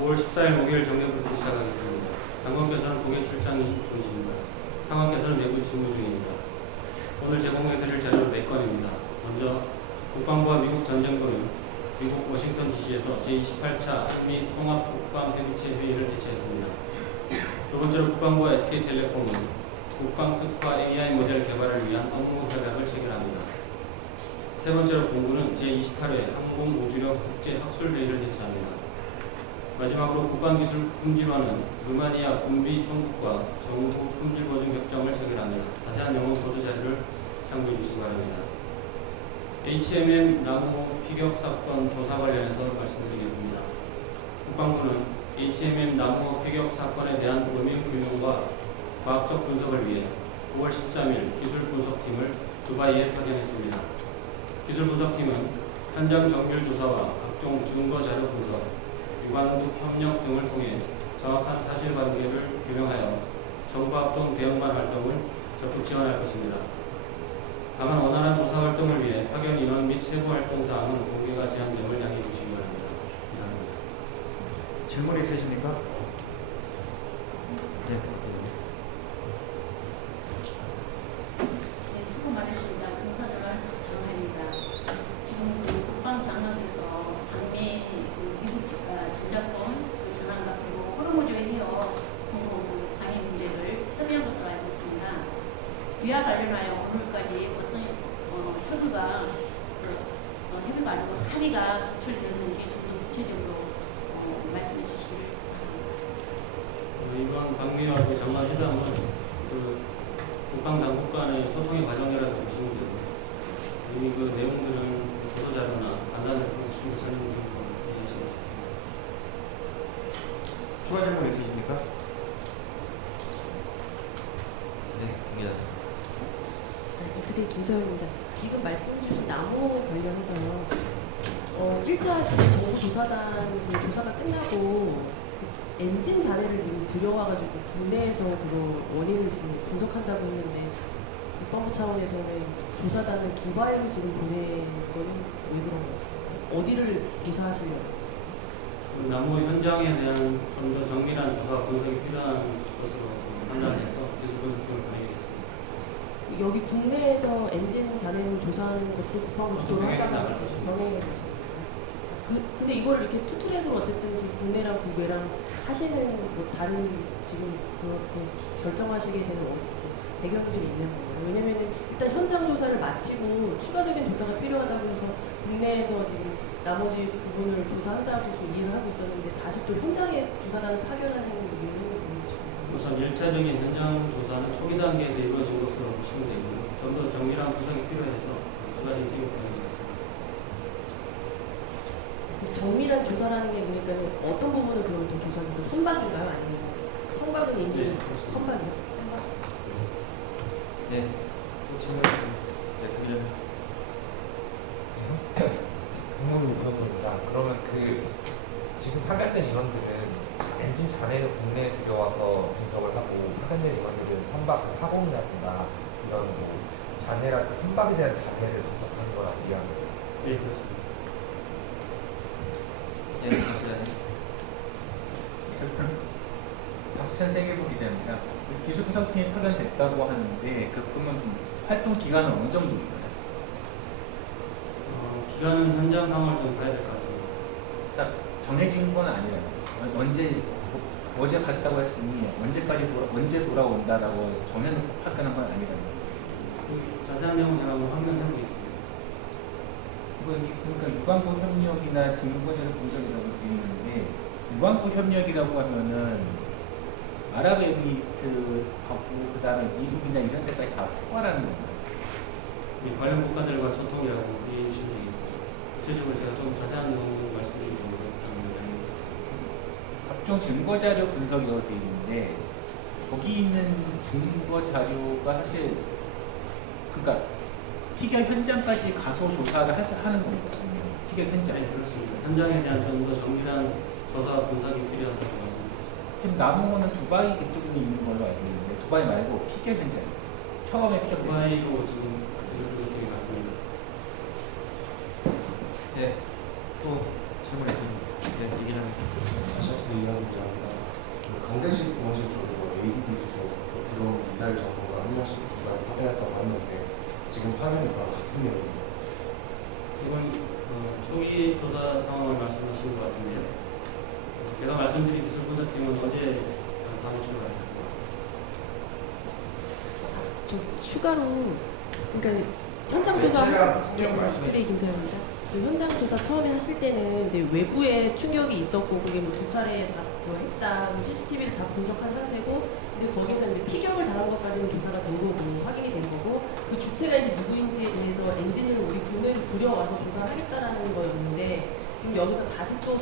5월 14일 목요일 정례부터 시작하겠습니다. 장관께서는 동해 출장이 중이십니다. 상관께서는 내부 직무 중입니다. 오늘 제공해드릴 자료는 4건입니다. 먼저 국방부와 미국 전쟁부는 미국 워싱턴 DC에서 제28차 한미 통합국방협의체 회의를 개최했습니다. 두 번째로 국방부와 SK텔레콤은 국방특화 AI 모델 개발을 위한 업무 협약을 체결합니다. 세 번째로 공군은 제28회 항공우주력 국제학술회의를 개최합니다. 마지막으로 국방기술 품질화는 루마니아 군비 총국과 정부 품질 보증 협정을 체결합니다. 자세한 영어 보도 자료를 참고해 주시기 바랍니다. HMM 나무 피격 사건 조사 관련해서 말씀드리겠습니다. 국방부는 HMM 나무 피격 사건에 대한 원인 규명과 과학적 분석을 위해 5월 13일 기술 분석팀을 두바이에 파견했습니다. 기술 분석팀은 현장 정밀 조사와 각종 증거 자료 분석, 유관국 협력 등을 통해 정확한 사실관계를 규명하여 정부합동 대응반 활동을 적극 지원할 것입니다. 다만 원활한 조사 활동을 위해 파견 인원 및 세부 활동 사항은 공개가 제한됨을 양해해 주시기 바랍니다. 감사합니다. 질문 있으십니까? 네. 네, 수고 많으십니다. 공사장을 정합니다. 지금 그 국방장관에서 한미 미국 전자권 전환과 그리고 호르무즈 해역 공동 방해 문제를 협의한 것으로 알고 있습니다. 이와 관련하여 오늘까지 어떤 협의가 아니고 합의가 도출되었는지 좀 더 구체적으로 말씀해 주시길 바랍니다. 이번 방미와 그 장관 회담은 국방 당국 간의 소통의 과정이라고 보시면 되고 이미 그 내용들은 보도 자료나 간단하게 충분히 설명드리고 이해하시면 되겠습니다. 추가 질문 있으십니까? 네, 공개하죠. 어떻게 김서영입니다. 지금 말씀 주신 나무 관련해서요. 1차 정보조사단 그 조사가 끝나고 그 엔진 잔해를 지금 들여와가지고 국내에서 그거 원인을 지금 분석한다고 했는데 국방부 차원에서는 조사단을 두바이로 지금 보낸 거는 왜 그런 거예요? 어디를 조사하시려고? 그 나무 현장에 대한 좀 더 정밀한 조사 분석이 필요한 것으로 판단해서 기술 분석팀을 보내겠습니다. 여기 국내에서 엔진 잔해를 조사하는 것도 국방부 주도로 병행해 한다는 나갈 것입니다. 병행해 가지고. 근데 이걸 이렇게 투트랙으로 어쨌든 지금 국내랑 국외랑 하시는 뭐 다른 지금 그 결정하시게 되는 배경이 좀 있는 거예요. 왜냐면은 일단 현장 조사를 마치고 추가적인 조사가 필요하다고 해서 국내에서 지금 나머지 부분을 조사한다고 좀 이해를 하고 있었는데 다시 또 현장에 조사단을 파견하는 이유는 뭔지 좀. 우선 1차적인 현장 조사는 초기 단계에서 이루어진 것으로 보시면 되고요. 좀 더 정밀한 분석이 필요해서 두 가지 팀을 보내겠습니다. 정밀한 조사라는 게 그러니까 어떤 부분을 그럼 더 조사하는 선박인가요? 아니면 선박은 이미 네, 그렇습니다. 선박이요? 선박? 네, 또 질문 있으십니까? 네, 드리전. 국무부 부장입니다. 그러면 그 지금 파견된 인원들은 엔진 잔해를 국내에 들여와서 분석을 하고 파견된 인원들은 선박 화공이라든가 이런 뭐 잔해라든가 선박에 대한 잔해를 분석하는 거라고 이해합니다. 네, 그렇습니다. 예, 감사합니다. 박수찬 세계부 기자입니다. 기술 분석팀이 파견됐다고 하는데 그러면 활동 기간은 어느 정도인가요? 기간은 현장 상황을 좀 봐야 될 것 같습니다. 딱 정해진 건 아니에요. 언제 어제 갔다고 했으니 언제 돌아온다라고 정해놓고 파견한 건 아니라는 거죠. 그 자세한 내용 제가 한번 확인해 보겠습니다. 그러니까 유관부 협력이나 직무과제를 분석이라고 되어 있는데 유관부 협력이라고 하면은 아랍에미리트하고 그다음에 미국이나 이런 데까지 다 특화라는 건가요? 관련 국가들과 소통이라고 이해해 주시면 되겠습니다. 구체적으로 제가 좀 자세한 내용 말씀드리고 각종 증거 자료 분석이라고 되어 있는데 거기 있는 증거 자료가 사실 그러니까 피격 현장까지 가서 조사를 하는 건가요? 피격 현장. 네, 그렇습니다. 현장에 대한 좀 더 정밀한 조사 분석이 필요하다고 말씀드렸습니다. 지금 남은 두바이 그쪽에 있는 걸로 알고 있는데 두바이 말고 피격 현장. 처음에 피격 현장. 두바이로 지금 기술 분석팀이 갔습니다. 네, 또 질문 있으십니까? 네, 이 기자님. 이해하는지 아니라 강대식 공식 쪽에서 ADB 수속 드론 미사일 전문가 한 명씩 부산에 파견했다고 하는데 지금 파견이 바로 같은 내용입니다. 이건 초기 조사 상황을 말씀하시는 것 같은데요. 제가 말씀드린 기술분석팀은 어제 다음 출발했습니다. 저 추가로 그러니까 현장 조사 트레이 김사영입니다. 그 현장 조사 처음에 하실 때는 이제 외부에 충격이 있었고 그게 뭐 2차례 다 했다, CCTV를 다 분석한 상태고, 근데 거기서 이제 피격을 당한 것까지는 조사가 된 거고 확인이 된 거고, 그 주체가 이제 누구인지에 대해서 엔진을 우리 등을 들여와서 조사를 하겠다라는 거였는데, 지금 여기서 다시 또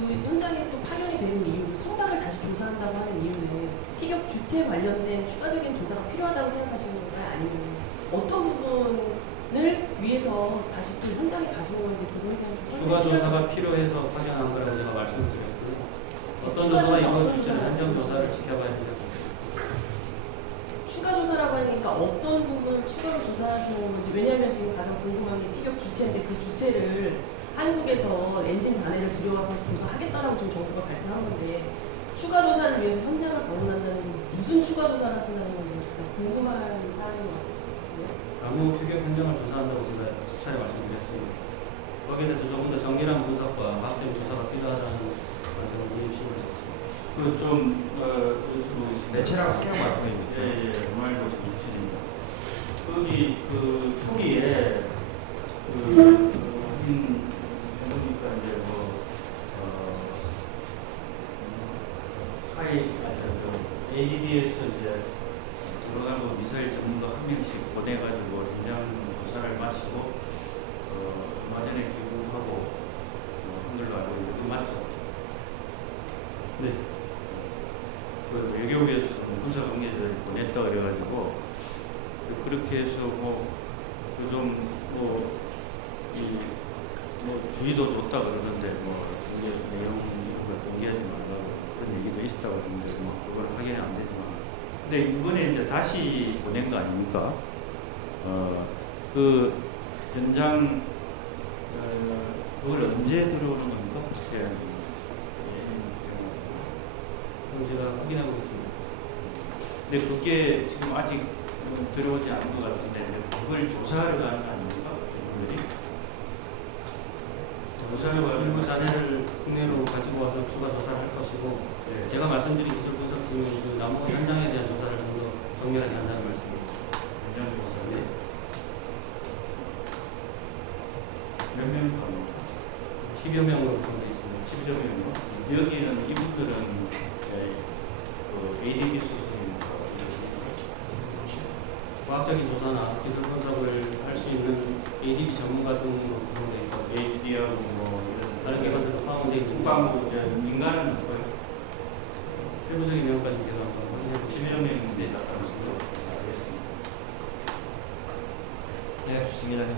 그 현장에 또 파견이 되는 이유, 선박을 다시 조사한다고 하는 이유는 피격 주체에 관련된 추가적인 조사가 필요하다고 생각하시는 건가요? 아니면 어떤 부분을 위해서 다시 또 현장에 가시는 건지 그거에 대한 좀 추가 설명이 조사가 필요해서 파견한 거라고 제가 말씀을 드렸고요. 어떤 추가 조사가 조사, 이거 어떤 주체는 조사를 현장 말씀하시죠? 조사를 지켜봐야 된다고. 추가 조사라고 하니까 어떤 부분을 추가로 조사하시는 건지, 왜냐하면 지금 가장 궁금한 게 피격 주체인데 그 주체를 한국에서 엔진 잔해를 들여와서 조사하겠다라고 지금 정부가 발표한 건데, 추가 조사를 위해서 현장을 방문한다는 무슨 추가 조사를 하신다는 건지 가장 궁금한 사항인 것 같아요. 아무 피격 현장을 조사한다고 제가 수차례 말씀드렸습니다. 거기에 대해서 조금 더 정밀한 분석과 과학적인 조사가 필요하다는 말씀을 이해해 주시면 되겠습니다. 매체랑 그냥 말씀해 주시죠. 예, 말고 좀 주시입니다. 거기 그 초기에 확인 해보니까 이제 ADD에서 이제 들어가고 미사일 전문가 한 명씩 보내가지고 현장 조사를 마치고 얼마 전에 귀국하고 한 걸로 알고 있는데 그 맞죠? 네. 그 외교부에서 분석 관계자를 보냈다 그래가지고 그렇게 해서 주의도 줬다 그러는데 공개 내용 이런 걸 공개하지 말라고 그런 얘기도 있었다고 그러는데 그건 확인이 안 되지만, 근데 이번에 이제 다시 보낸 거 아닙니까? 그 현장 그걸 언제 들어오는 겁니까? 그럼 제가 확인하고 있습니다. 근데 그게 지금 아직 들어오지 않은 것 같은데 그걸 조사하러 가는 거 아닙니까? 이분들이? 조사하러 가는 일부 거 잔해를 국내로 가지고 와서 추가 조사를 할 것이고, 제가 말씀드린 기술 분석팀은 그 나무 현장에 대한 조사를 좀 더 정밀하게 한다는 말씀입니다. 현장 조사. 네. 몇 명 가요? 10여 명으로 구성되어 있습니다. 10여 명이요? 여기는 이분들은 ADB 수준입니까? 과학적인 조사나 기술 분석을 할 수 있는 ADB 전문가 등으로 구성되어 있고, ADB하고 이런 다른 기관들도 포함되어 있는데 국방부 민간은 뭐예요? 세부적인 내용까지 제가 한번 확인해 10여 명인데 나타났습니다. 네, 김기자님.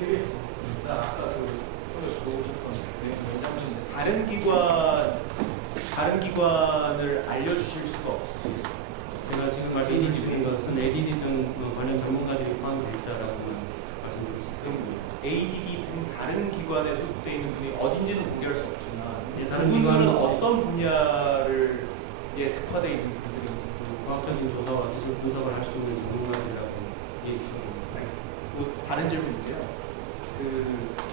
KBS 아까 오늘 보셨던 다른 기관을 알려주실 수가 없어요. 제가 지금 말씀드린 것은 ADD 등 관련 전문가들이 포함되어 있다라고 말씀드렸습니다. ADD 등 다른 기관에 소속되어 있는 분이 어딘지는 공개할 수 없지만 예, 다른 그분들은 기관은 어떤 분야를 특화되어 있는 분들이 과학적인 조사와 기술 분석을 할 수 있는 전문가들이라고 얘기해 주시면 다른 질문인데요. 그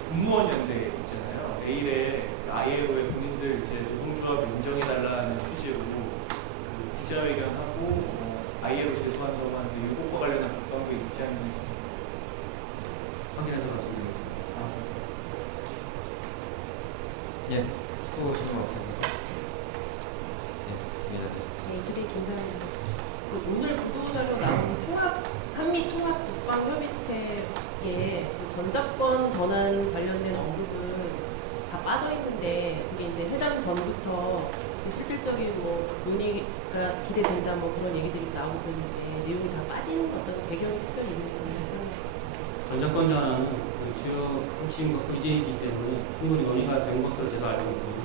공무원 연대 있잖아요. 내일에 ILO의 본인들 이제 노동조합 인정해달라는 취지로 그 기자회견하고 ILO 제소한다고 하는데 이것과 관련한 국방부의 입장이 확인해서 말씀드리겠습니다. 예, 또 질문 없습니까? 네, 김기자님. A2D 김사영입니다. 오늘 보도자료 나온 한미 통합 국방 협의체에 그 전작권 전환 관련된 언급은 다 빠져 있는데, 그게 이제 회담 전부터 그 실질적인 논의가 기대된다 그런 얘기들이 나오고 있는데, 내용이 다 빠지는 어떤 배경이 특별히 있는지 전작권 전환은 그 주요 핵심 의제이기 때문에 충분히 논의가 된 것으로 제가 알고 있고요.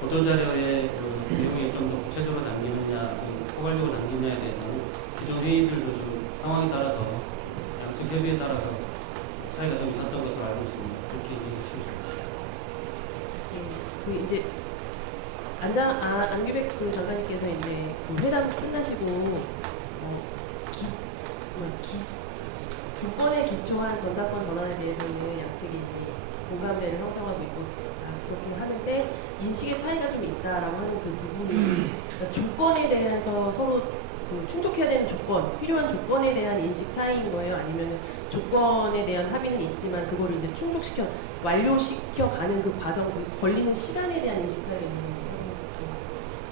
보도자료에 그 내용이 좀 더 구체적으로 담기느냐, 포괄적으로 담기느냐에 대해서는 기존 회의들도 좀 상황에 따라서 양측 협의에 따라서 차이가 좀 있었던 것으로 알고 있습니다. 그렇게 얘기해 주시면 좋겠습니다. 그 이제 안규백 그 장관님께서 이제 그 회담 끝나시고 조건에 기초한 전자권 전환에 대해서는 양측이 이제 공감대를 형성하고 있고 그렇게 하는데 인식의 차이가 좀 있다라고 하는 그 부분이 그러니까 조건에 대해서 서로 그 충족해야 되는 조건, 필요한 조건에 대한 인식 차이인 거예요? 아니면 조건에 대한 합의는 있지만 그거를 이제 완료시켜 가는 그 과정, 그 걸리는 시간에 대한 인식 차이가 있는 거죠?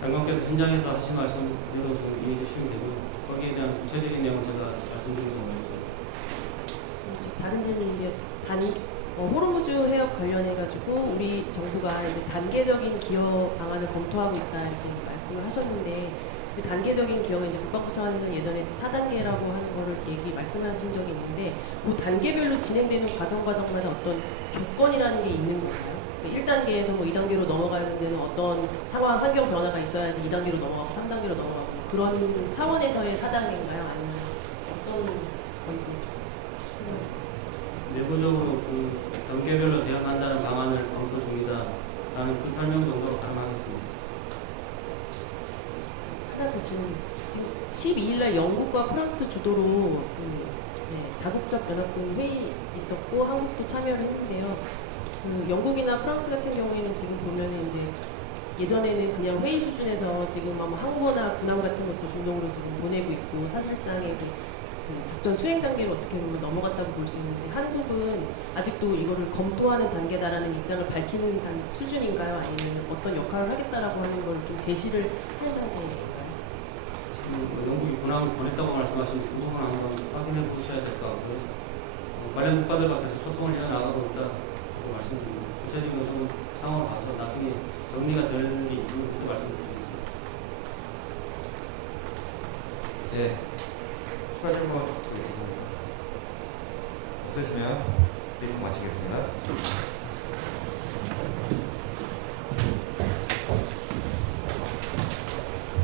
장관께서 현장에서 하신 말씀 그대로 좀 이해해 주시면 되고 거기에 대한 구체적인 내용은 제가 말씀드리는 거예요. 다른 질문인데 호르무즈 해협 관련해가지고 우리 정부가 이제 단계적인 기여 방안을 검토하고 있다 이렇게 말씀을 하셨는데 그 단계적인 기여가 이제 국방부 차원에서는 예전에 4단계라고 하는 거를 말씀하신 적이 있는데 그 단계별로 진행되는 과정마다 어떤 조건이라는 게 있는 건가요? 1단계에서 뭐 2단계로 넘어가는 데는 어떤 상황, 환경 변화가 있어야지 2단계로 넘어가고 3단계로 넘어가고 그런 차원에서의 4단계인가요? 아니면 어떤 건지? 내부적으로 그 단계별로 대응한다는 방안을 검토 중이다라는 그 설명 정도로 가능하겠습니다. 하나 더 질문. 지금 12일날 영국과 프랑스 주도로 다국적 연합군 회의 있었고 한국도 참여를 했는데요. 그 영국이나 프랑스 같은 경우에는 지금 보면은 이제 예전에는 그냥 회의 수준에서 지금 뭐 항모나 군함 같은 것도 중동으로 지금 보내고 있고 사실상의 그 작전 수행 단계로 어떻게 보면 넘어갔다고 볼 수 있는데 한국은 아직도 이거를 검토하는 단계다라는 입장을 밝히는 수준인가요? 아니면 어떤 역할을 하겠다라고 하는 걸 좀 제시를 하는 상태인가요? 지금 영국이 군함을 보냈다고 말씀하신 그 부분 한번 확인해 보셔야 될 것 같고요. 관련 국가들 밖에서 소통을 이어나가고 있다고 말씀드리고 구체적인 것은 상황을 봐서 나중에 정리가 될 일이 있으면 그때 말씀드리겠습니다. 예. 추가 질문 없으시면 브리핑 마치겠습니다.